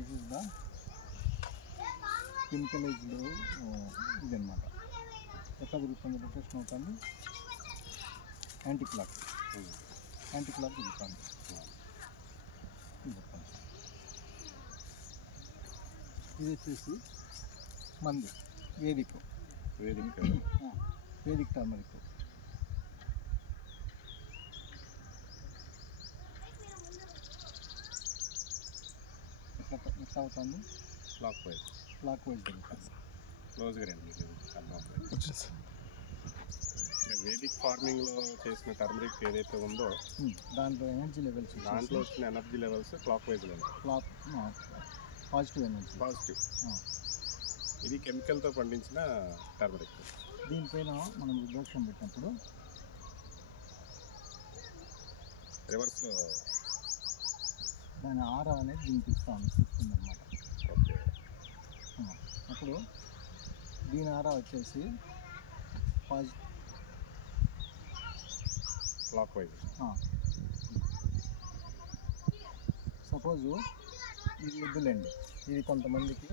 This is the chemicalised ఇదన్నమాట. ఎట్లా తిరుగుతుంది రొటేషన్ అవుతుంది, యాంటీ క్లాక్ తిరుగుతుంది. ఇది వచ్చేసి మందు వేదిక్ టర్మరిక్. ఎట్లా అవుతుంది, క్లాక్ వైజ్ జరుగుతుంది. క్లోజ్గా రండి, వేదిక్ ఫార్మింగ్లో చేసిన టర్మరిక్ ఏదైతే ఉందో దాంట్లో ఎనర్జీ లెవెల్స్, దాంట్లో వచ్చిన ఎనర్జీ లెవెల్స్ క్లాక్ వైజ్లో పాజిటివ్ ఎనర్జీ. ఇది కెమికల్తో పండించిన టర్మరిక్. దీనిపైన మనం రుద్రాక్షం పెట్టినప్పుడు రివర్స్లో దాని ఆరా అనేది దీనికి ఇస్తుంది అన్నమాట. ఓకే, అప్పుడు దీని ఆరా వచ్చేసి క్లాక్ వైజ్. సపోజు ఇది వద్దులేండి, ఇది కొంతమందికి